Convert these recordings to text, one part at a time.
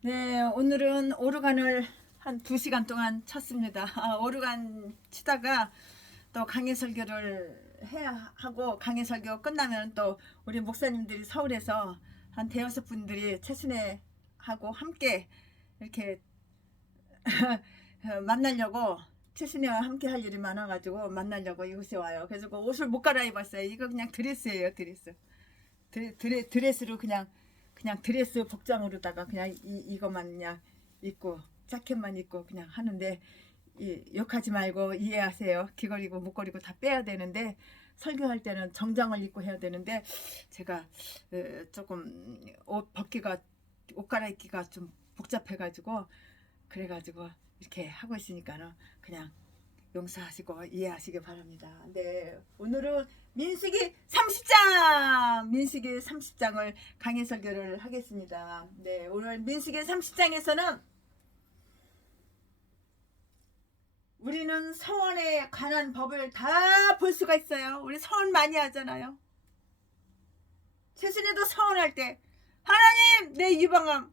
네, 오늘은 오르간을 한 2시간 동안 쳤습니다. 오르간 치다가 또 강의 설교를 해야 하고, 강의 설교 끝나면 또 우리 목사님들이 서울에서 한 대여섯 분들이 최순애 하고 함께 이렇게 만나려고, 최순애와 함께 할 일이 많아가지고 만나려고 이곳에 와요. 그래서 그 옷을 못 갈아입었어요. 이거 그냥 드레스예요, 드레스. 드레스로 그냥 드레스 복장으로다가 그냥 이것만 그냥 입고 자켓만 입고 그냥 하는데, 욕하지 말고 이해하세요. 귀걸이고 목걸이고 다 빼야 되는데 설교할 때는 정장을 입고 해야 되는데, 제가 조금 옷 갈아입기가 좀 복잡해가지고, 그래가지고 이렇게 하고 있으니까는 그냥 용서하시고 이해하시기 바랍니다. 네, 오늘은 민수기 30장을 강의 설교를 하겠습니다. 네, 오늘 민수기 30장에서는 우리는 서원에 관한 법을 다 볼 수가 있어요. 우리 서원 많이 하잖아요. 최순애도 서원할 때, 하나님, 내 유방암,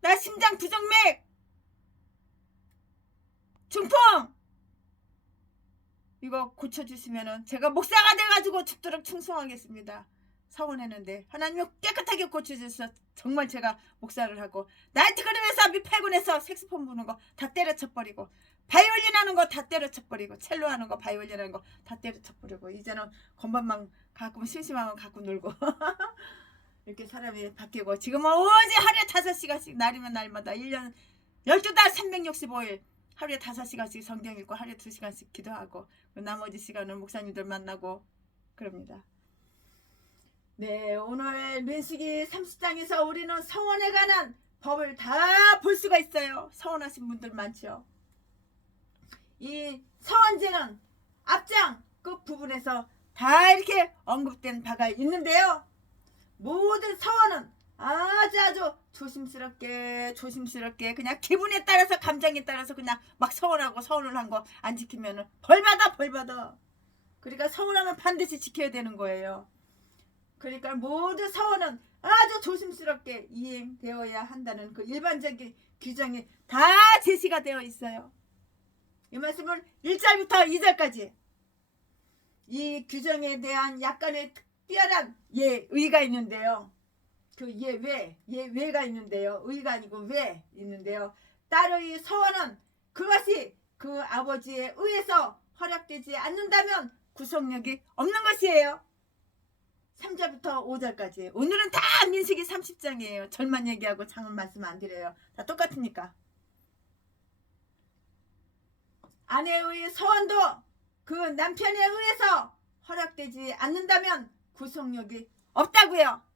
나 심장 부정맥, 중풍, 이거 고쳐주시면은 제가 목사가 돼가지고 죽도록 충성하겠습니다. 서원했는데 하나님 깨끗하게 고쳐주셔서 정말 제가 목사를 하고, 나이트클럽에서 미팔군에서 색소폰 부는 거 다 때려쳐버리고, 바이올린 하는 거 다 때려쳐버리고, 첼로 하는 거 바이올린 하는 거 다 때려쳐버리고, 이제는 건반만 가끔 심심하면 갖고 놀고 이렇게 사람이 바뀌고, 지금은 오직 하루에 5시간씩 날이면 날마다 1년 12달 365일 하루에 5시간씩 성경 읽고 하루에 2시간씩 기도하고, 나머지 시간은 목사님들 만나고 그럽니다. 네, 오늘 민수기 30장에서 우리는 서원에 관한 법을 다 볼 수가 있어요. 서원하신 분들 많죠. 이 서원제는 앞장 끝 부분에서 다 이렇게 언급된 바가 있는데요, 모든 서원은 아주 조심스럽게 그냥 기분에 따라서 감정에 따라서 그냥 막 서운을 한 거 안 지키면 벌받아. 그러니까 서운하면 반드시 지켜야 되는 거예요. 그러니까 모든 서원은 아주 조심스럽게 이행되어야 한다는 그 일반적인 규정이 다 제시가 되어 있어요. 이 말씀은 1절부터 2절까지 이 규정에 대한 약간의 특별한 예의가 있는데요. 그 예외가 있는데요. 의가 아니고 왜 있는데요. 딸의 서원은 그것이 그 아버지의 의에서 허락되지 않는다면 구속력이 없는 것이에요. 3절부터 5절까지. 오늘은 다 민수기 30장이에요. 절만 얘기하고 장은 말씀 안 드려요. 다 똑같으니까. 아내의 서원도 그 남편에 의해서 허락되지 않는다면 구속력이 없다고요.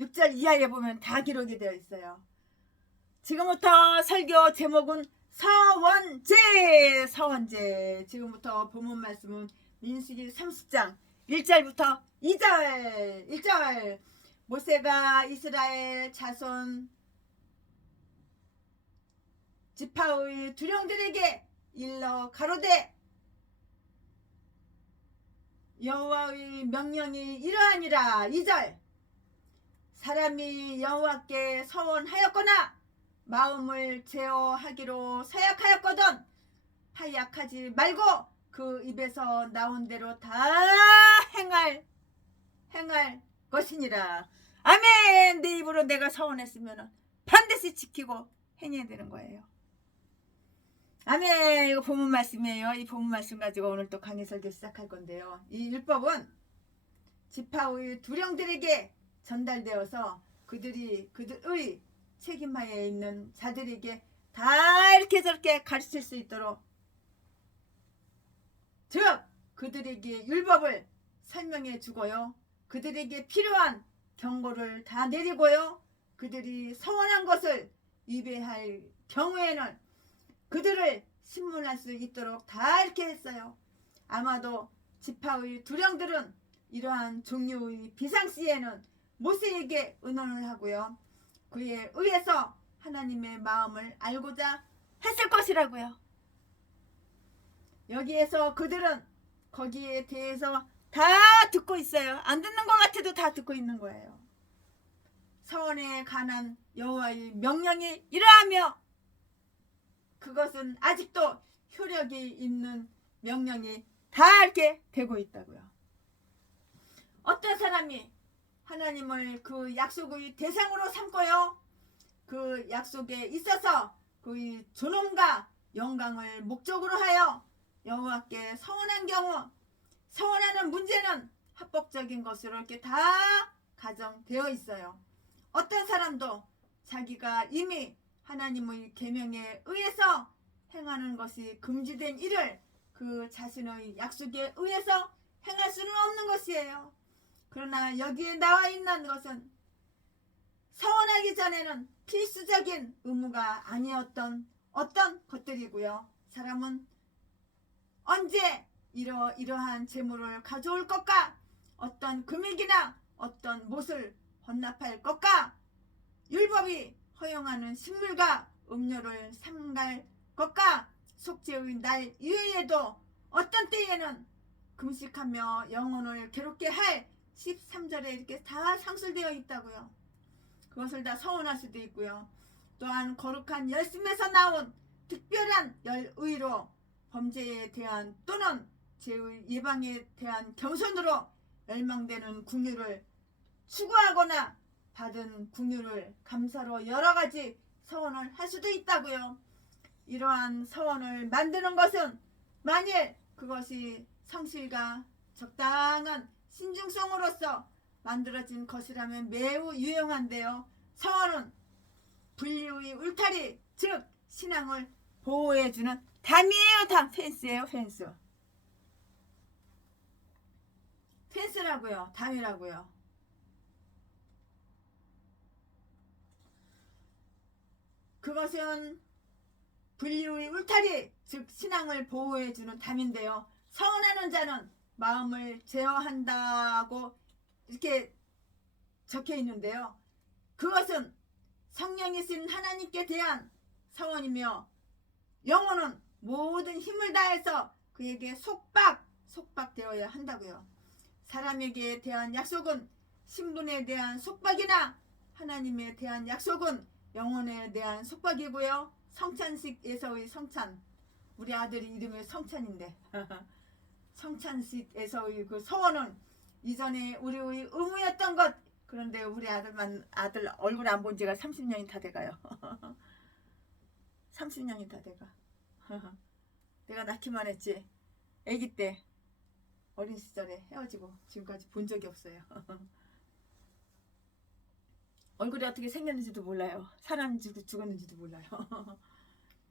6절 이하에 보면 다 기록이 되어 있어요. 지금부터 설교 제목은 서원제. 지금부터 본문 말씀은 민수기 30장 1절부터 2절. 1절. 모세가 이스라엘 자손 지파의 두령들에게 일러 가로되, 여호와의 명령이 이러하니라. 2절. 사람이 여호와께 서원하였거나 마음을 제어하기로 서약하였거든 타약하지 말고 그 입에서 나온 대로 다 행할 것이니라. 아멘. 내 입으로 내가 서원했으면 반드시 지키고 행해야 되는 거예요. 아멘. 이거 본문 말씀이에요. 이 본문 말씀 가지고 오늘 또 강의 설교 시작할 건데요, 이 율법은 지파의 두령들에게 전달되어서 그들의 책임하에 있는 자들에게 다 이렇게 저렇게 가르칠 수 있도록, 즉 그들에게 율법을 설명해 주고요, 그들에게 필요한 경고를 다 내리고요, 그들이 서원한 것을 위배할 경우에는 그들을 신문할 수 있도록 다 이렇게 했어요. 아마도 지파의 두령들은 이러한 종류의 비상시에는 모세에게 의논을 하고요, 그에 의해서 하나님의 마음을 알고자 했을 것이라고요. 여기에서 그들은 거기에 대해서 다 듣고 있어요. 안 듣는 것 같아도 다 듣고 있는 거예요. 성원에 관한 여호와의 명령이 이러하며 그것은 아직도 효력이 있는 명령이 다 이렇게 되고 있다고요. 어떤 사람이 하나님을 그 약속의 대상으로 삼고요, 그 약속에 있어서 그 존엄과 영광을 목적으로 하여 여호와께 서원한 경우, 서원하는 문제는 합법적인 것으로 이렇게 다 가정되어 있어요. 어떤 사람도 자기가 이미 하나님의 계명에 의해서 행하는 것이 금지된 일을 그 자신의 약속에 의해서 행할 수는 없는 것이에요. 그러나 여기에 나와 있는 것은 서원하기 전에는 필수적인 의무가 아니었던 어떤 것들이고요. 사람은 언제 이러한 재물을 가져올 것과, 어떤 금액이나 어떤 못을 헌납할 것과, 율법이 허용하는 식물과 음료를 삼갈 것과, 속죄의 날 이외에도 어떤 때에는 금식하며 영혼을 괴롭게 할 13절에 이렇게 다 상술되어 있다고요. 그것을 다 서원할 수도 있고요. 또한 거룩한 열심에서 나온 특별한 열의로 범죄에 대한 또는 죄의 예방에 대한 겸손으로 멸망되는 긍휼을 추구하거나 받은 긍휼을 감사로 여러 가지 서원을 할 수도 있다고요. 이러한 서원을 만드는 것은 만일 그것이 성실과 적당한 신중성으로서 만들어진 것이라면 매우 유용한데요. 서원은 분리의 울타리, 즉 신앙을 보호해주는 담이에요. 담. 펜스예요. 펜스. 펜스라고요. 담이라고요. 그것은 분리의 울타리, 즉 신앙을 보호해주는 담인데요. 서원하는 자는 마음을 제어한다고 이렇게 적혀 있는데요. 그것은 성령이신 하나님께 대한 서원이며, 영혼은 모든 힘을 다해서 그에게 속박되어야 한다고요. 사람에게 대한 약속은 신분에 대한 속박이나 하나님에 대한 약속은 영혼에 대한 속박이고요. 성찬식에서의 성찬, 우리 아들이 이름이 성찬인데 성찬식에서의 그 서원은 이전에 우리의 의무였던 것. 그런데 우리 아들 얼굴 안 본 지가 30년이 다 돼가요. 30년이 다 돼가. 내가 낳기만 했지. 아기 때 어린 시절에 헤어지고 지금까지 본 적이 없어요. 얼굴이 어떻게 생겼는지도 몰라요. 살았는지도 죽었는지도 몰라요.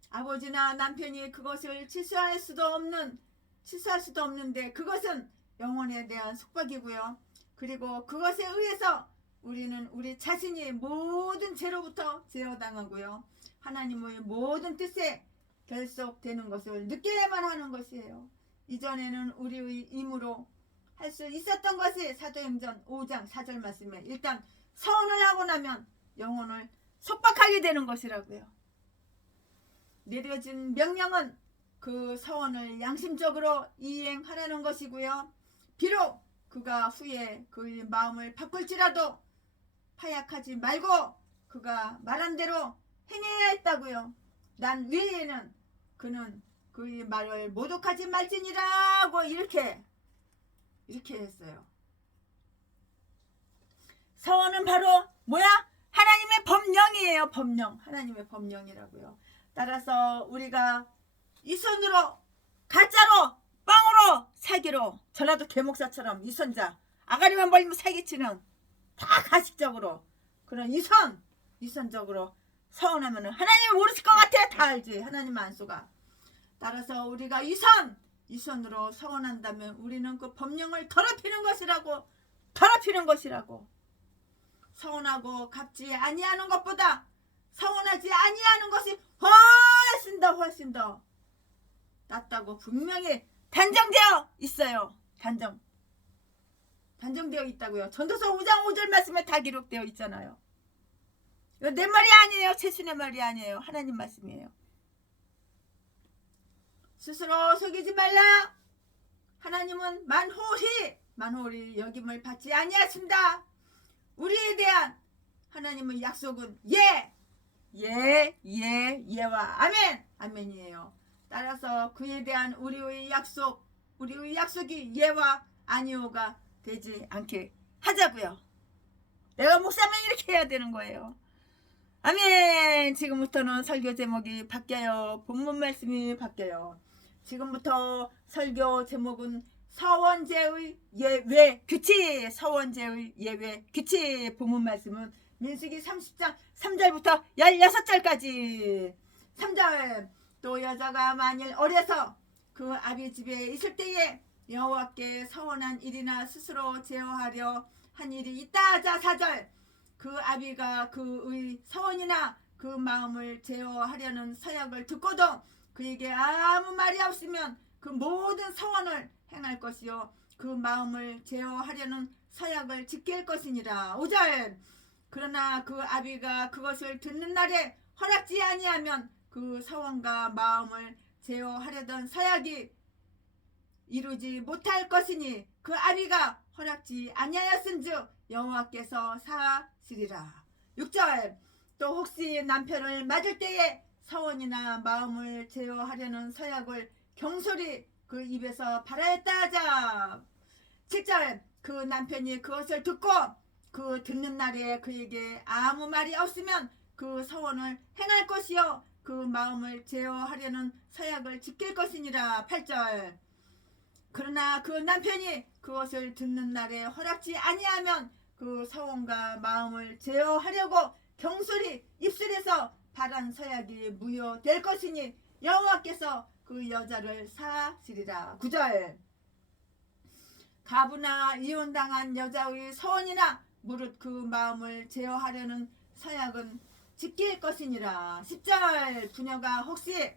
아버지나 남편이 그것을 취소할 수도 없는데 그것은 영혼에 대한 속박이고요. 그리고 그것에 의해서 우리는 우리 자신이 모든 죄로부터 제어당하고요. 하나님의 모든 뜻에 결속되는 것을 느껴야만 하는 것이에요. 이전에는 우리의 임무로 할 수 있었던 것이 사도행전 5장 4절 말씀에 일단 서원을 하고 나면 영혼을 속박하게 되는 것이라고요. 내려진 명령은 그 서원을 양심적으로 이행하라는 것이고요. 비록 그가 후에 그의 마음을 바꿀지라도 파약하지 말고 그가 말한 대로 행해야 했다고요. 난 외에는 그는 그의 말을 모독하지 말지니라고 이렇게 했어요. 서원은 바로 뭐야? 하나님의 법령이에요. 법령. 하나님의 법령이라고요. 따라서 우리가 이 손으로 가짜로 뻥으로 사기로, 전라도 개목사처럼 이선자 아가리만 벌리면 사기치는 다 가식적으로 그런 이선적으로 서원하면 하나님이 모르실 것 같아. 다 알지. 하나님 안 속아. 따라서 우리가 이 손으로 서원한다면 우리는 그 법령을 더럽히는 것이라고. 서원하고 갚지 아니하는 것보다 서원하지 아니하는 것이 훨씬 더 낫다고 분명히 단정되어 있어요. 단정되어 있다고요. 전도서 5장 5절 말씀에 다 기록되어 있잖아요. 이거 내 말이 아니에요. 최순의 말이 아니에요. 하나님 말씀이에요. 스스로 속이지 말라. 하나님은 만홀히 여김을 받지 아니하신다. 우리에 대한 하나님의 약속은 예! 예, 예, 예와 아멘! 아멘이에요. 따라서 그에 대한 우리의 약속이 예와 아니오가 되지 않게 하자고요. 내가 목사면 이렇게 해야 되는 거예요. 아멘. 지금부터는 설교 제목이 바뀌어요. 본문 말씀이 바뀌어요. 지금부터 설교 제목은 서원제의 예외 규칙. 서원제의 예외 규칙. 본문 말씀은 민수기 30장 3절부터 16절까지. 3절. 또 여자가 만일 어려서 그 아비 집에 있을 때에 여호와께 서원한 일이나 스스로 제어하려 한 일이 있다 하자. 4절. 그 아비가 그의 서원이나 그 마음을 제어하려는 서약을 듣고도 그에게 아무 말이 없으면 그 모든 서원을 행할 것이요 그 마음을 제어하려는 서약을 지킬 것이니라. 5절. 그러나 그 아비가 그것을 듣는 날에 허락지 아니하면 그 서원과 마음을 제어하려던 서약이 이루지 못할 것이니 그 아비가 허락지 아니하였은즉 여호와께서 사하시리라. 6절. 또 혹시 남편을 맞을 때에 서원이나 마음을 제어하려는 서약을 경솔히 그 입에서 발하였다 하자. 7절. 그 남편이 그것을 듣고 그 듣는 날에 그에게 아무 말이 없으면 그 서원을 행할 것이요 그 마음을 제어하려는 서약을 지킬 것이니라. 8절. 그러나 그 남편이 그것을 듣는 날에 허락지 아니하면 그 서원과 마음을 제어하려고 경솔히 입술에서 발한 서약이 무효될 것이니 여호와께서 그 여자를 사하시리라. 9절. 가부나 이혼당한 여자의 서원이나 무릇 그 마음을 제어하려는 서약은 지킬 것이니라. 10절. 부녀가 혹시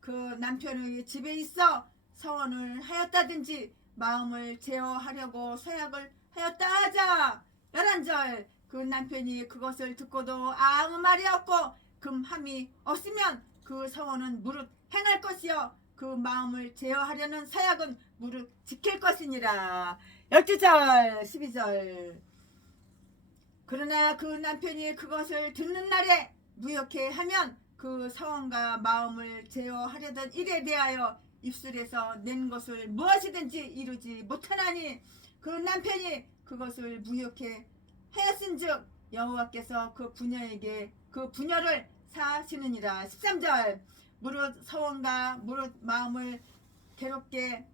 그 남편의 집에 있어 서원을 하였다든지 마음을 제어하려고 서약을 하였다 하자. 11절. 그 남편이 그것을 듣고도 아무 말이 없고 금함이 없으면 그 서원은 무릇 행할 것이요 그 마음을 제어하려는 서약은 무릇 지킬 것이니라. 12절 12절. 그러나 그 남편이 그것을 듣는 날에 무효케 하면 그 서원과 마음을 제어하려던 일에 대하여 입술에서 낸 것을 무엇이든지 이루지 못하나니 그 남편이 그것을 무효케 하였은즉 여호와께서 그 부녀에게 그 부녀를 사하시느니라. 13절. 무릇 서원과 무릇 마음을 괴롭게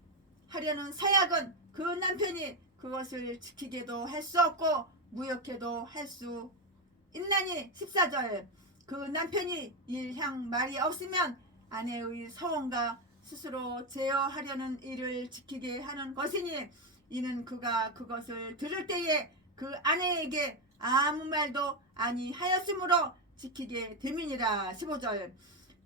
하려는 서약은 그 남편이 그것을 지키게도 할 수 없고 무효케도 할 수 있나니. 14절. 그 남편이 일향 말이 없으면 아내의 서원과 스스로 제어하려는 일을 지키게 하는 것이니 이는 그가 그것을 들을 때에 그 아내에게 아무 말도 아니하였으므로 지키게 됨이니라. 15절.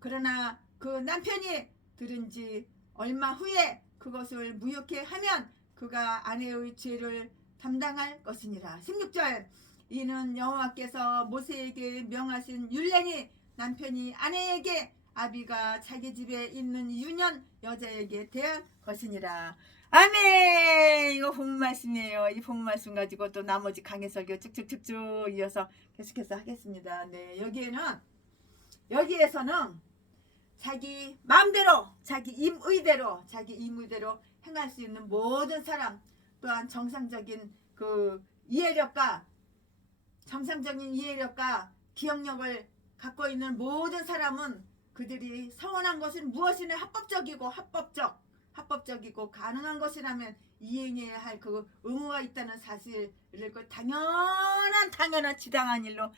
그러나 그 남편이 들은 지 얼마 후에 그것을 무효케 하면 그가 아내의 죄를 담당할 것이니라. 16절. 이는 여호와께서 모세에게 명하신 율례니 남편이 아내에게 아비가 자기 집에 있는 유년 여자에게 대한 것이니라. 아멘. 이거 본문 말씀이에요. 이 본문 말씀 가지고 또 나머지 강해 설교 쭉쭉쭉쭉 이어서 계속해서 하겠습니다. 네, 여기에서는 자기 마음대로 자기 임의대로 행할 수 있는 모든 사람, 또한 정상적인 이해력과 기억력을 갖고 있는 모든 사람은 그들이 서원한 것은 무엇이나 합법적이고 가능한 것이라면 이행해야 할 그 의무가 있다는 사실을 그 당연한 지당한 일로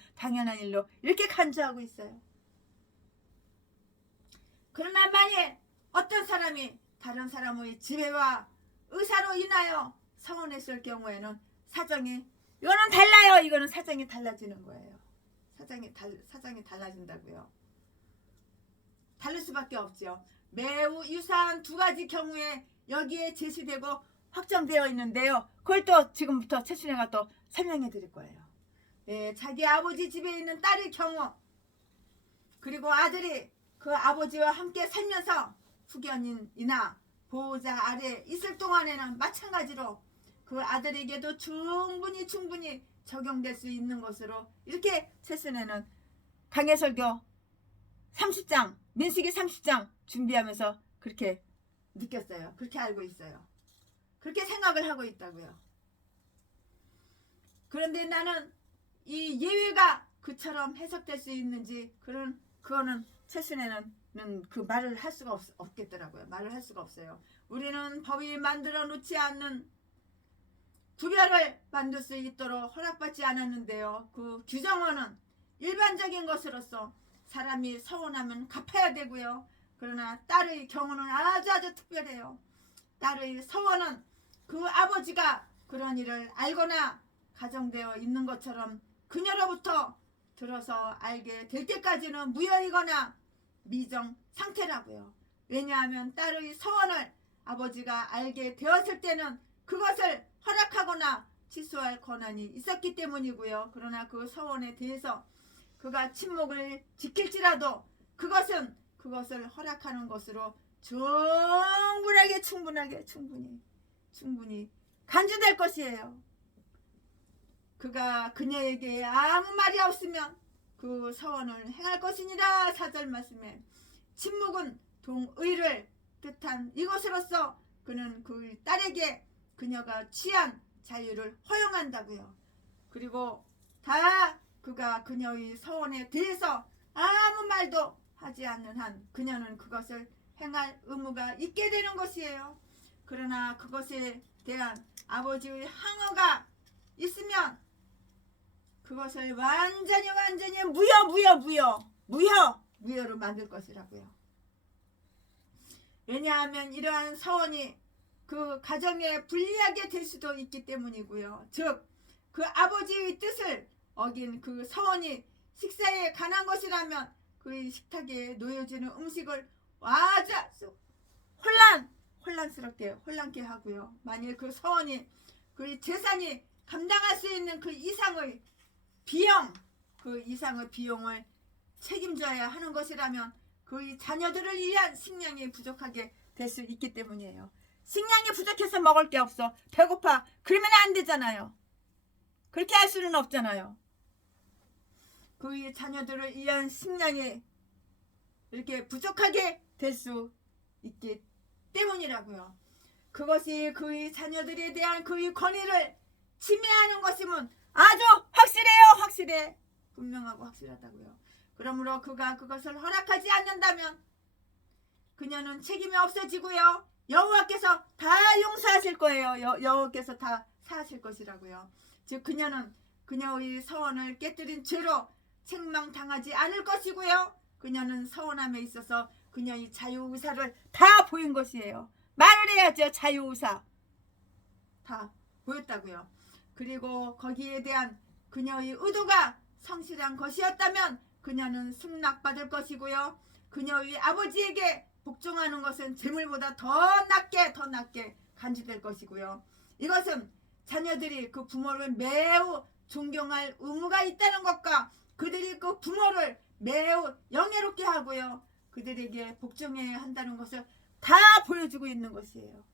이렇게 간주하고 있어요. 그러나 만일 어떤 사람이 다른 사람의 지배와 의사로 인하여 서원했을 경우에는 이거는 달라요. 이거는 사정이 달라지는 거예요. 사정이 달라진다고요. 다를 수밖에 없죠. 매우 유사한 두 가지 경우에 여기에 제시되고 확정되어 있는데요. 그걸 또 지금부터 최순애가 또 설명해 드릴 거예요. 네, 자기 아버지 집에 있는 딸의 경우, 그리고 아들이 그 아버지와 함께 살면서 후견인이나 보호자 아래 있을 동안에는 마찬가지로 그 아들에게도 충분히 적용될 수 있는 것으로 이렇게 최순애는 강해설교 30장 민수기 30장 준비하면서 그렇게 느꼈어요. 그렇게 알고 있어요. 그렇게 생각을 하고 있다고요. 그런데 나는 이 예외가 그처럼 해석될 수 있는지 그거는 최순애는 그 말을 할 수가 없겠더라고요. 말을 할 수가 없어요. 우리는 법이 만들어 놓지 않는 구별을 만들 수 있도록 허락받지 않았는데요. 그 규정어는 일반적인 것으로서 사람이 서운하면 갚아야 되고요. 그러나 딸의 경우는 아주 특별해요. 딸의 서원은 그 아버지가 그런 일을 알거나 가정되어 있는 것처럼 그녀로부터 들어서 알게 될 때까지는 무효이거나 미정 상태라고요. 왜냐하면 딸의 서원을 아버지가 알게 되었을 때는 그것을 허락하거나 취소할 권한이 있었기 때문이고요. 그러나 그 서원에 대해서 그가 침묵을 지킬지라도 그것을 허락하는 것으로 충분히 간주될 것이에요. 그가 그녀에게 아무 말이 없으면 그 서원을 행할 것이니라. 4절 말씀에 침묵은 동의를 뜻한 이것으로서 그는 그 딸에게 그녀가 취한 자유를 허용한다고요. 그리고 다 그가 그녀의 서원에 대해서 아무 말도 하지 않는 한 그녀는 그것을 행할 의무가 있게 되는 것이에요. 그러나 그것에 대한 아버지의 항의가 있으면 그것을 완전히 무효로 만들 것이라고요. 왜냐하면 이러한 서원이 그 가정에 불리하게 될 수도 있기 때문이고요. 즉 그 아버지의 뜻을 어긴 그 서원이 식사에 관한 것이라면 그 식탁에 놓여지는 음식을 아주 혼란스럽게 하고요. 만일 그 서원이 그 재산이 감당할 수 있는 그 이상의 비용을 책임져야 하는 것이라면 그 자녀들을 위한 식량이 부족하게 될 수 있기 때문이에요. 식량이 부족해서 먹을 게 없어. 배고파. 그러면 안 되잖아요. 그렇게 할 수는 없잖아요. 그 자녀들을 위한 식량이 이렇게 부족하게 될 수 있기 때문이라고요. 그것이 그의 자녀들에 대한 그의 권위를 침해하는 것이면 아주 확실해. 분명하고 확실하다고요. 그러므로 그가 그것을 허락하지 않는다면 그녀는 책임이 없어지고요. 여호와께서 다 용서하실 거예요. 여호와께서 다 사하실 것이라고요. 즉 그녀는 그녀의 서원을 깨뜨린 죄로 책망당하지 않을 것이고요. 그녀는 서운함에 있어서 그녀의 자유의사를 다 보인 것이에요. 말을 해야죠. 자유의사 다 보였다고요. 그리고 거기에 대한 그녀의 의도가 성실한 것이었다면 그녀는 승낙받을 것이고요. 그녀의 아버지에게 복종하는 것은 재물보다 더 낮게 간주될 것이고요. 이것은 자녀들이 그 부모를 매우 존경할 의무가 있다는 것과 그들이 그 부모를 매우 영예롭게 하고요. 그들에게 복종해야 한다는 것을 다 보여주고 있는 것이에요.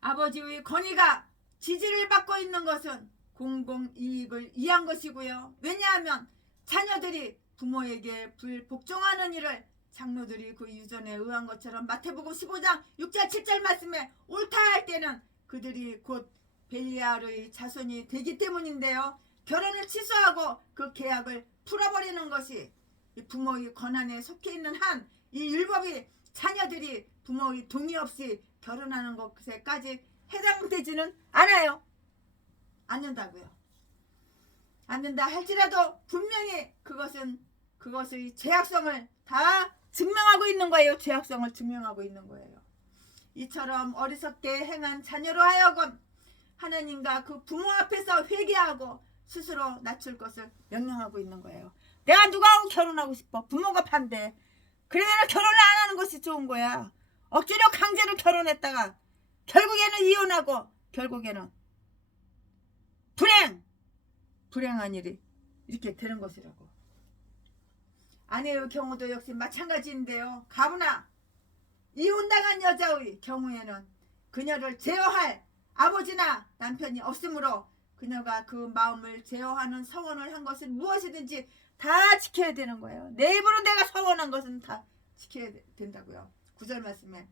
아버지의 권위가 지지를 받고 있는 것은 공공이익을 위한 것이고요. 왜냐하면 자녀들이 부모에게 불복종하는 일을 장로들이 그 유전에 의한 것처럼 마태복음 15장 6절 7절 말씀에 옳다 할 때는 그들이 곧 벨리알의 자손이 되기 때문인데요. 결혼을 취소하고 그 계약을 풀어버리는 것이 부모의 권한에 속해 있는 한 이 율법이 자녀들이 부모의 동의 없이 결혼하는 것에까지 해당되지는 않는다고요. 않는다 할지라도 분명히 그것의 죄악성을 다 증명하고 있는 거예요. 죄악성을 증명하고 있는 거예요. 이처럼 어리석게 행한 자녀로 하여금 하나님과 그 부모 앞에서 회개하고 스스로 낮출 것을 명령하고 있는 거예요. 내가 누구하고 결혼하고 싶어? 부모가 반대. 그래 내가 결혼을 안 하는 것이 좋은 거야. 억지로 강제로 결혼했다가 결국에는 이혼하고 결국에는 불행한 일이 이렇게 되는 것이라고. 아내의 경우도 역시 마찬가지인데요. 가부나 이혼당한 여자의 경우에는 그녀를 제어할 아버지나 남편이 없으므로 그녀가 그 마음을 제어하는 서원을 한 것은 무엇이든지 다 지켜야 되는 거예요. 내 입으로 내가 서원한 것은 다 지켜야 된다고요. 9절 말씀에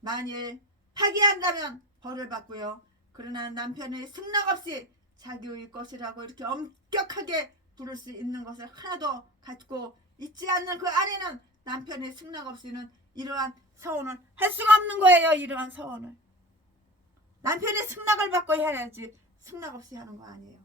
만일 파기한다면 벌을 받고요. 그러나 남편의 승낙 없이 자기의 것이라고 이렇게 엄격하게 부를 수 있는 것을 하나도 갖고 있지 않는 그 아내는 남편의 승낙 없이는 이러한 서원을 할 수가 없는 거예요. 이러한 서원을 남편의 승낙을 받고 해야지 승낙 없이 하는 거 아니에요.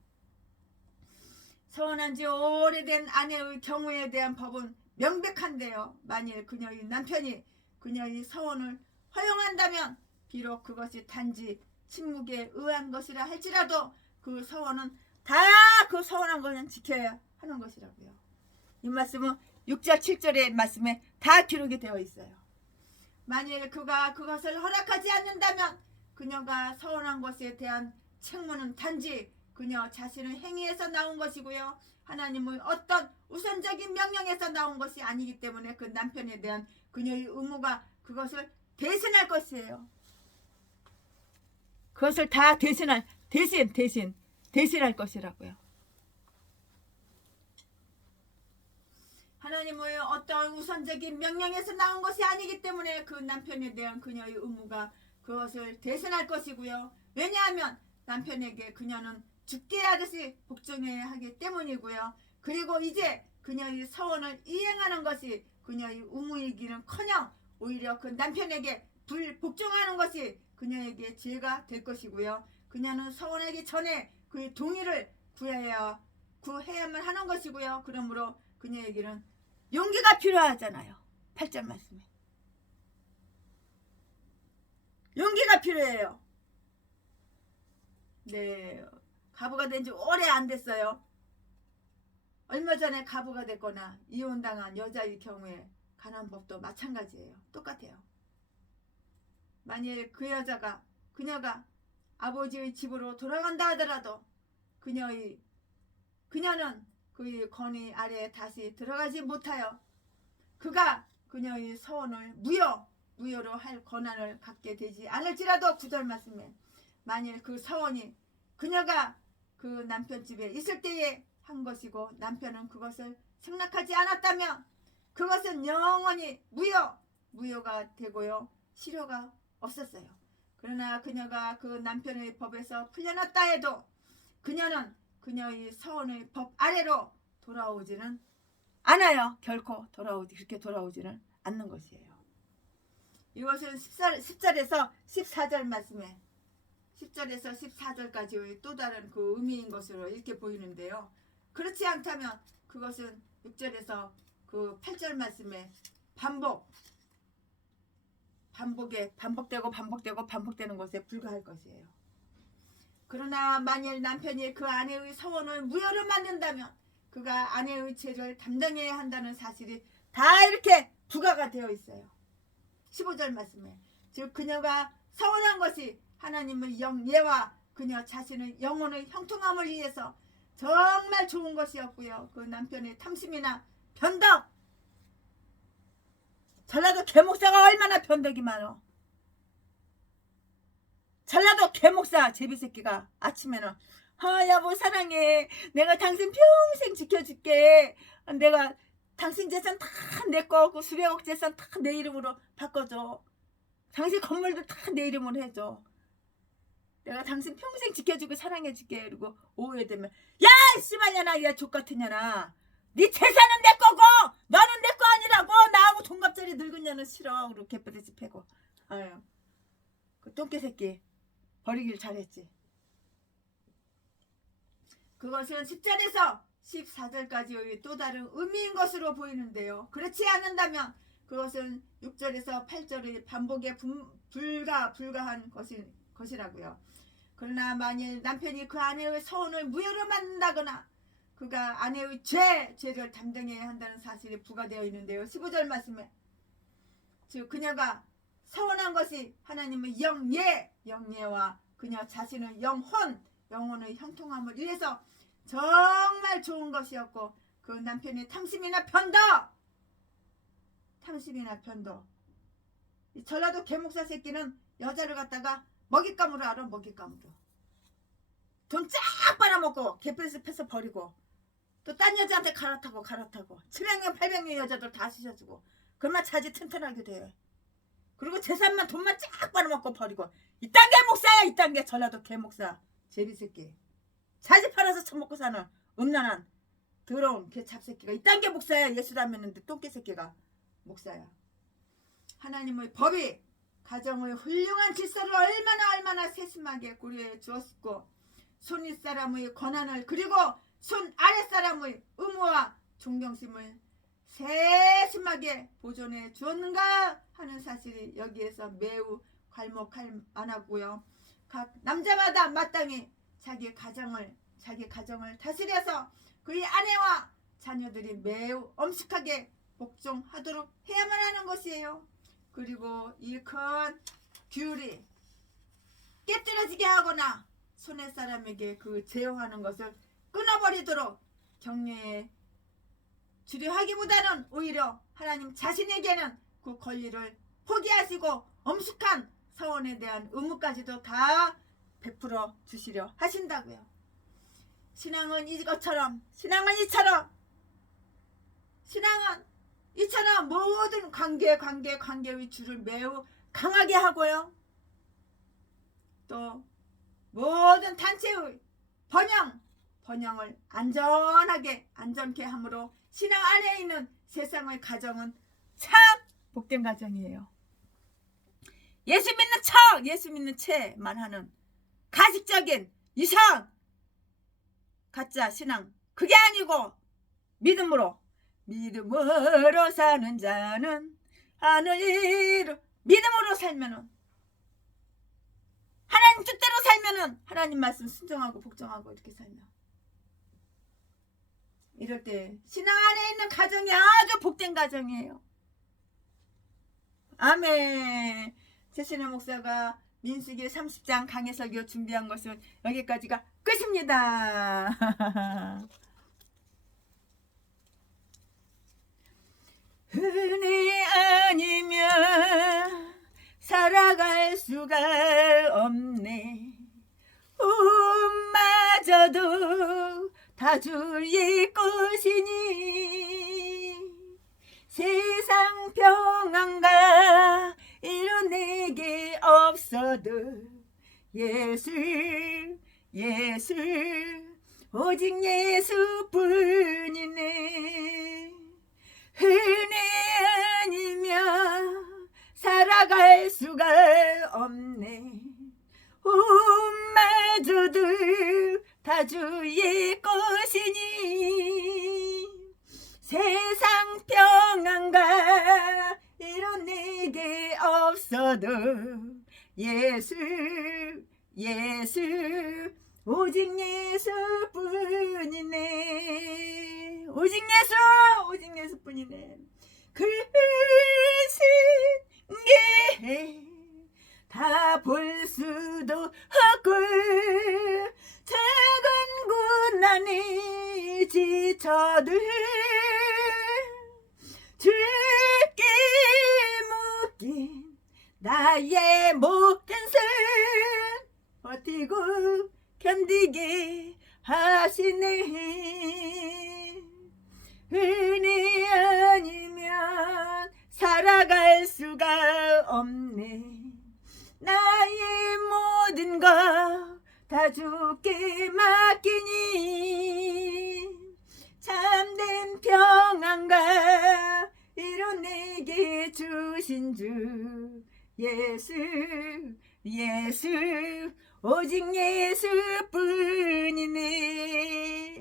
서원한 지 오래된 아내의 경우에 대한 법은 명백한데요. 만일 그녀의 남편이 그녀의 서원을 허용한다면 비록 그것이 단지 침묵에 의한 것이라 할지라도 그 서원은 다 그 서원한 것은 지켜야 하는 것이라고요. 이 말씀은 6절 7절의 말씀에 다 기록이 되어 있어요. 만일 그가 그것을 허락하지 않는다면 그녀가 서원한 것에 대한 책무는 단지 그녀 자신의 행위에서 나온 것이고요. 하나님의 어떤 우선적인 명령에서 나온 것이 아니기 때문에 그 남편에 대한 그녀의 의무가 그것을 대신할 것이에요. 그것을 다 대신할 것이라고요. 하나님의 어떤 우선적인 명령에서 나온 것이 아니기 때문에 그 남편에 대한 그녀의 의무가 그것을 대신할 것이고요. 왜냐하면 남편에게 그녀는 죽게 하듯이 복종해야 하기 때문이고요. 그리고 이제 그녀의 서원을 이행하는 것이 그녀의 의무이기는커녕 오히려 그 남편에게 불복종하는 것이 그녀에게 죄가 될 것이고요. 그녀는 서원하기 전에 그의 동의를 구해야만 하는 것이고요. 그러므로 그녀에게는 용기가 필요하잖아요. 8절 말씀에 용기가 필요해요. 네, 가부가 된 지 오래 안 됐어요. 얼마 전에 가부가 됐거나 이혼당한 여자의 경우에 가난법도 마찬가지예요. 똑같아요. 만일 그녀가 아버지의 집으로 돌아간다 하더라도 그녀는 그의 권위 아래에 다시 들어가지 못하여 그녀의 서원을 무효로 할 권한을 갖게 되지 않을지라도 9절 말씀에 만일 그 서원이 그녀가 그 남편 집에 있을 때에 한 것이고 남편은 그것을 승낙하지 않았다면 그것은 영원히 무효가 되고요. 실효가 없었어요. 그러나 그녀가 그 남편의 법에서 풀려났다 해도 그녀는 그녀의 서원의 법 아래로 돌아오지는 않아요. 결코 그렇게 돌아오지는 않는 것이에요. 이것은 10절에서 14절 말씀에 10절에서 14절까지의 또 다른 그 의미인 것으로 이렇게 보이는데요. 그렇지 않다면 그것은 6절에서 그 8절 말씀에 반복되는 것에 불과할 것이에요. 그러나 만일 남편이 그 아내의 서원을 무효로 만든다면 그가 아내의 죄를 담당해야 한다는 사실이 다 이렇게 부과가 되어 있어요. 15절 말씀에 즉 그녀가 서원한 것이 하나님의 영예와 그녀 자신의 영혼의 형통함을 위해서 정말 좋은 것이었고요. 그 남편의 탐심이나 변덕, 전라도 개목사가 얼마나 변덕이 많어. 전라도 개목사 제비새끼가 아침에는 여보 사랑해, 내가 당신 평생 지켜줄게, 내가 당신 재산 다 내 거고 수백억 재산 다 내 이름으로 바꿔줘, 당신 건물도 다 내 이름으로 해줘, 내가 당신 평생 지켜주고 사랑해줄게. 그리고 오후에 되면 야 씨발년아, 야 족같은 년아, 네 재산은 내 거고 너는 내 거 아니라고, 나하고 동갑자리 늙은 년은 싫어. 그리고 개뿌리지 패고. 아유, 그 똥개 새끼 버리길 잘했지. 그것은 10절에서 14절까지의 또 다른 의미인 것으로 보이는데요. 그렇지 않는다면 그것은 6절에서 8절의 반복에 불과한 것이라고요. 그러나 만일 남편이 그 아내의 서원을 무효로 만든다거나 그가 아내의 죄를 담당해야 한다는 사실이 부과되어 있는데요. 15절 말씀에 즉 그녀가 서원한 것이 하나님의 영예와 그녀 자신의 영혼의 형통함을 위해서 정말 좋은 것이었고 그 남편의 탐심이나 변덕, 이 전라도 개목사 새끼는 여자를 갖다가 먹잇감으로 알아. 먹잇감으로 돈 쫙 빨아먹고 개패스 패서 버리고 또 딴 여자한테 갈아타고 700년 800년 여자들 다 쑤셔주고 그러면 자지 튼튼하게 돼. 그리고 재산만 돈만 쫙 빨아먹고 버리고 이딴 게 목사야. 이딴 게 전라도 개목사 제비새끼 자지 팔아서 처먹고 사는 음란한 더러운 개찹새끼가 이딴 게 목사야. 예수도 안 믿는데 똥개새끼가 목사야. 하나님의 법이 가정의 훌륭한 질서를 얼마나 세심하게 고려해 주었고 손윗사람의 권한을 그리고 손 아랫사람의 의무와 존경심을 세심하게 보존해 주었는가 하는 사실이 여기에서 매우 괄목할 만하고요. 각 남자마다 마땅히 자기 가정을 다스려서 그의 아내와 자녀들이 매우 엄숙하게 복종하도록 해야만 하는 것이에요. 그리고 이 큰 규율이 깨뜨려지게 하거나 손의 사람에게 그 제어하는 것을 끊어버리도록 격려해 주려 하기보다는 오히려 하나님 자신에게는 그 권리를 포기하시고 엄숙한 서원에 대한 의무까지도 다 베풀어 주시려 하신다고요. 신앙은 이처럼 모든 관계의 줄을 매우 강하게 하고요. 또 모든 단체의 번영을 안전케 함으로 신앙 안에 있는 세상의 가정은 참 복된 가정이에요. 예수 믿는 채만 하는 가식적인 이상 가짜 신앙 그게 아니고 믿음으로 사는 자는 하늘이로 믿음으로 살면은 하나님 뜻대로 살면은 하나님 말씀 순종하고 복종하고 이렇게 살면 이럴 때 신앙 안에 있는 가정이 아주 복된 가정이에요. 아멘. 최신의 목사가 민수기 30장 강해 설교 준비한 것은 여기까지가 끝입니다. 은혜 아니면 살아갈 수가 없네. 마저도 다 주의 것이니 세상 평안가 이런 내게 없어도 예수 오직 예수뿐이네. 은혜 아니면 살아갈 수가 없네. 마저도 다 주의 것이니 세상 평안가 이런 내게 없어도 예수 오직 예수뿐이네. 오직 예수뿐이네. 글쓴 게 다 볼 수도 없고 작은 고난이 지쳐도 주께 묶인 나의 모든 삶 버티고 견디게 하시네. 은혜 아니면 살아갈 수가 없네. 나의 모든 것 다 주께 맡기니 참된 평안과 이런 내게 주신 주 예수 오직 예수뿐이네.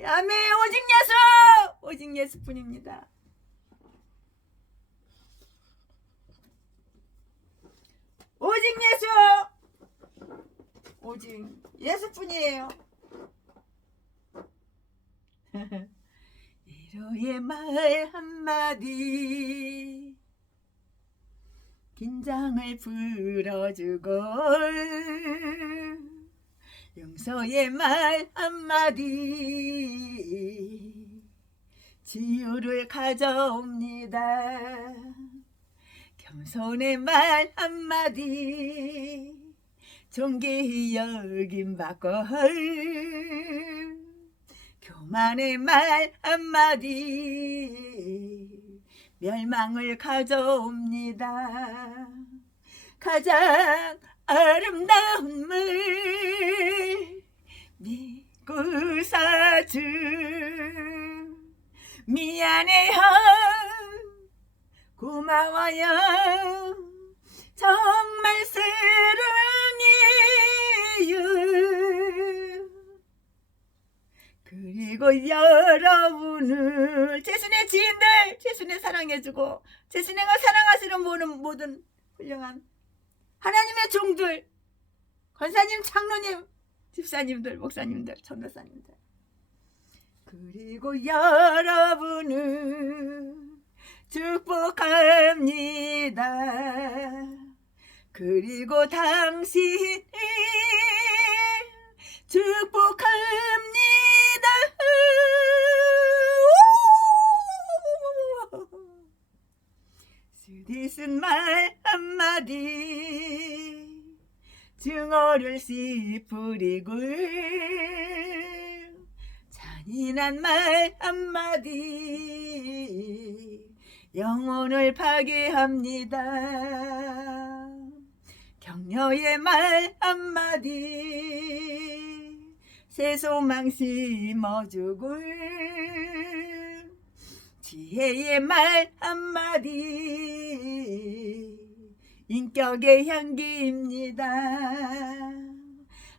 아멘. 오직 예수뿐입니다. 오직 예수뿐이에요. 위로의 말 한마디 긴장을 풀어주고 용서의 말 한마디 치유를 가져옵니다. 겸손의 말 한마디 존귀 여김 받고 교만의 말 한마디 멸망을 가져옵니다. 가장 아름다운 물 미구사주 미안해요 고마워요 정말 사랑해요. 그리고 여러분을 제순의 지인들 제순의 사랑해주고 제순이가 사랑하시는 모든 훌륭한 하나님의 종들 권사님 장로님 집사님들 목사님들 전도사님들 그리고 여러분을 축복합니다. 그리고 당신을 축복합니다. 쓰디쓴 말 한마디 증오를 씨뿌리고 잔인한 말 한마디 영혼을 파괴합니다. 격려의 말 한마디 새 소망 심어주고 지혜의 말 한마디 인격의 향기입니다.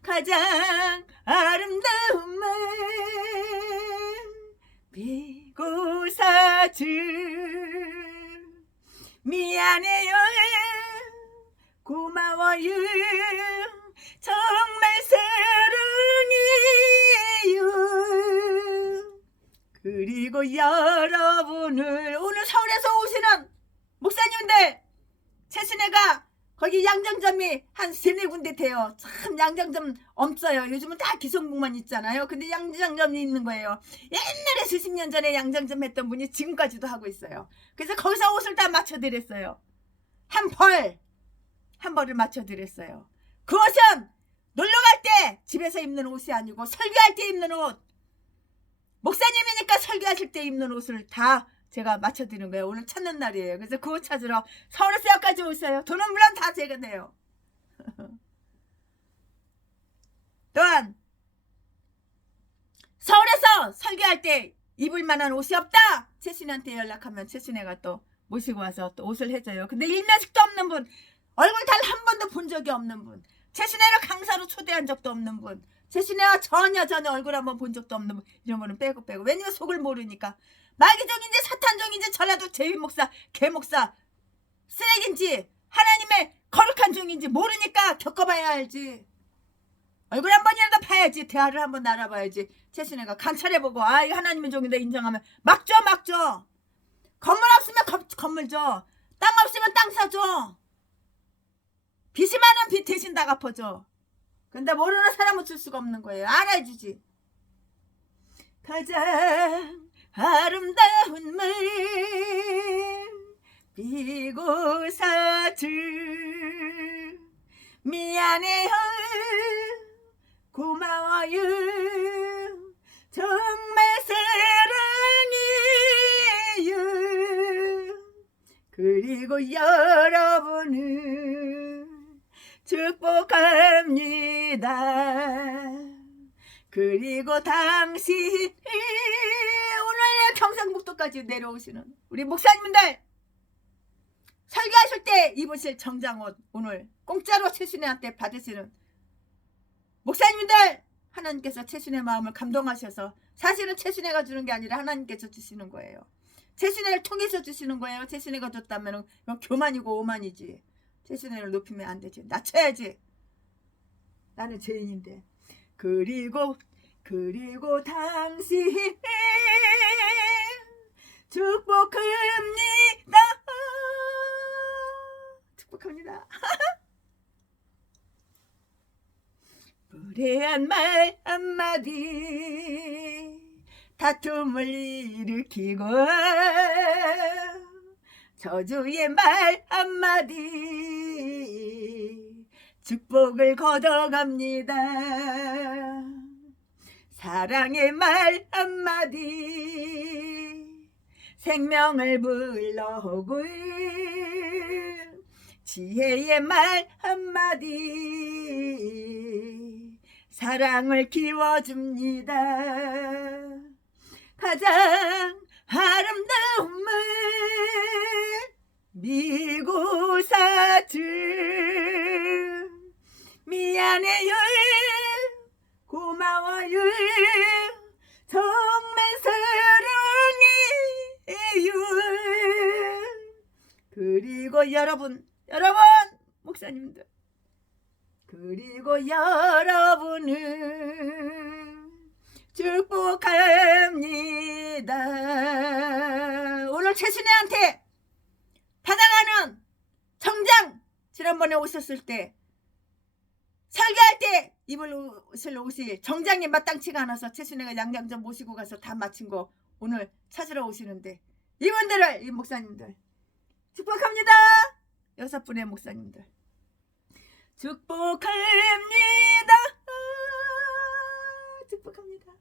가장 아름다운 말 비고사주 미안해요 고마워요 정말 사랑해요. 그리고 여러분을 오늘 서울에서 오시는 목사님들 최순애가 거기 양장점이 한 3-4군데 돼요. 참 양장점 없어요. 요즘은 다 기성복만 있잖아요. 근데 양장점이 있는 거예요. 옛날에 수십 년 전에 양장점 했던 분이 지금까지도 하고 있어요. 그래서 거기서 옷을 다 맞춰드렸어요. 한 벌을 맞춰드렸어요. 그 옷은 놀러갈 때 집에서 입는 옷이 아니고 설교할 때 입는 옷 목사님이니까 설교하실 때 입는 옷을 다 제가 맞춰드리는 거예요. 오늘 찾는 날이에요. 그래서 그 옷 찾으러 서울에서 여기까지 오세요. 돈은 물론 다 제가 내요. 또한 서울에서 설교할 때 입을 만한 옷이 없다. 최순애한테 연락하면 최순애가 또 모시고 와서 또 옷을 해줘요. 근데 일면식도 없는 분 얼굴 달 한 번도 본 적이 없는 분 최순애를 강사로 초대한 적도 없는 분 최순애와 전혀 얼굴 한번 본 적도 없는 분 이런 분은 빼고 왜냐면 속을 모르니까 마귀종인지 사탄종인지 전라도 제위목사 개목사 쓰레기인지 하나님의 거룩한 종인지 모르니까 겪어봐야 알지. 얼굴 한 번이라도 봐야지. 대화를 한번 나눠봐야지. 최순애가 관찰해보고 아 이거 하나님의 종인데 인정하면 막 줘. 건물 없으면 건물 줘. 땅 없으면 땅 사줘. 빚이 많은 빚 대신 다 갚아줘. 근데 모르는 사람은 줄 수가 없는 거예요. 알아주지. 가장 아름다운 말 비고사주 미안해요 고마워요 정말 사랑해요. 그리고 여러분을 축복합니다. 그리고 당신이 오늘 경상북도까지 내려오시는 우리 목사님들 설교하실 때 입으실 정장옷 오늘 공짜로 최순애한테 받으시는 목사님들 하나님께서 최순애 마음을 감동하셔서 사실은 최순애가 주는 게 아니라 하나님께서 주시는 거예요. 최순애를 통해서 주시는 거예요. 최순애가 줬다면 이건 교만이고 오만이지. 최순애를 높이면 안 되지. 낮춰야지. 나는 죄인인데. 그리고 당신 축복합니다. 무례한 말 한마디 다툼을 일으키고 저주의 말 한마디 축복을 걷어갑니다. 사랑의 말 한마디 생명을 불러오고 지혜의 말 한마디 사랑을 키워줍니다. 가장 아름다운 말 미고사들 미안해요 고마워요 정말 사랑해요. 그리고 여러분 목사님들 그리고 여러분을 축복합니다. 오늘 최순애한테 받아가는 정장 지난번에 오셨을 때 설교할 때 입을 옷을 정장이 마땅치가 않아서 최순애가 양양전 모시고 가서 다 마친 거 오늘 찾으러 오시는데 이분들을 이 목사님들 축복합니다. 6분의 목사님들 축복합니다. 축복합니다.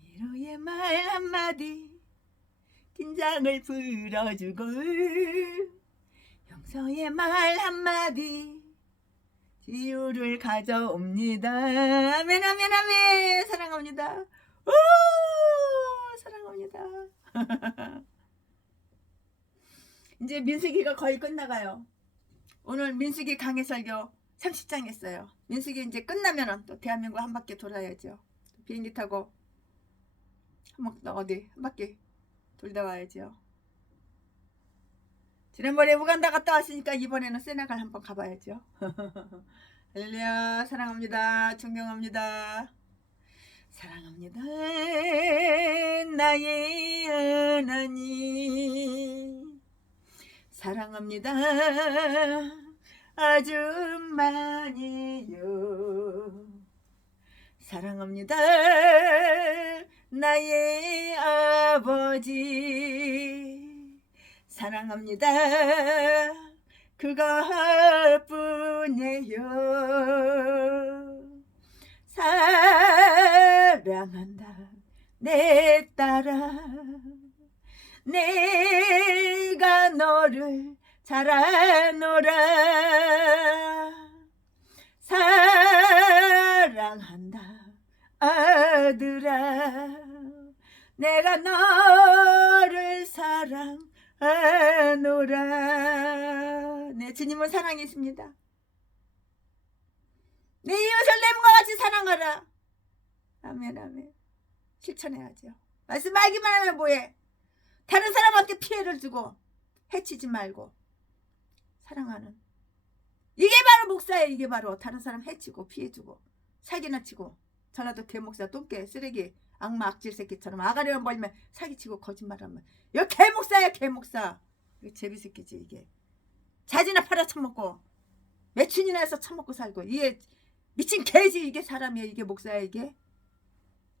위로의 말 한마디 긴장을 풀어주고 용서의 말 한마디 치유를 가져옵니다. 아멘 아멘 아멘. 사랑합니다. 오 사랑합니다. 이제 민수기가 거의 끝나가요. 오늘 민수기 강해 설교 30장 했어요. 민수기 이제 끝나면은 또 대한민국 한 바퀴 돌아야죠. 비행기 타고 한 바퀴 돌다 와야죠. 지난번에 우간다 갔다 왔으니까 이번에는 세네갈 한번 가봐야죠. 할렐루야. 사랑합니다. 존경합니다. 사랑합니다. 나의 하나님 사랑합니다. 아주 많이요. 사랑합니다. 나의 아버지 사랑합니다. 그것뿐이에요. 사랑한다 내 딸아 내가 너를 잘 아노라. 사랑한다 아들아 내가 너를 사랑하노라. 네, 주님은 사랑이 있습니다. 내 이웃을 내 몸과 같이 사랑하라. 아멘 아멘. 실천해야죠. 말씀하기만 하면 뭐해. 다른 사람한테 피해를 주고 해치지 말고 사랑하는 이게 바로 목사예요. 이게 바로 다른 사람 해치고 피해주고 사기나 치고 전라도 개목사 똥개 쓰레기 악마 악질 새끼처럼 아가리만 벌리면 사기치고 거짓말하면 이거 개목사야 개목사. 이거 제비새끼지 이게. 자지나 팔아 처먹고 매춘이나 해서 처먹고 살고 이게 미친 개지. 이게 사람이야. 이게 목사야. 이게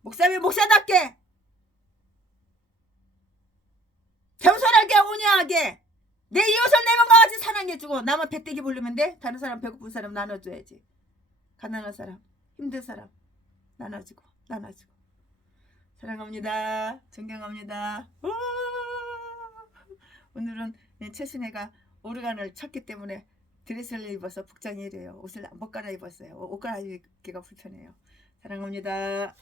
목사면 목사답게 겸손하게 온유하게 내 이웃을 내 몸과 같이 사랑해주고 나만 배때기 부르면 돼. 다른 사람 배고픈 사람 나눠줘야지. 가난한 사람 힘든 사람 나눠주고 사랑합니다. 존경합니다. 오늘은 최순애가 오르간을 쳤기 때문에 드레스를 입어서 복장이 이래요. 옷을 못 갈아입었어요. 옷 갈아입기가 불편해요. 사랑합니다.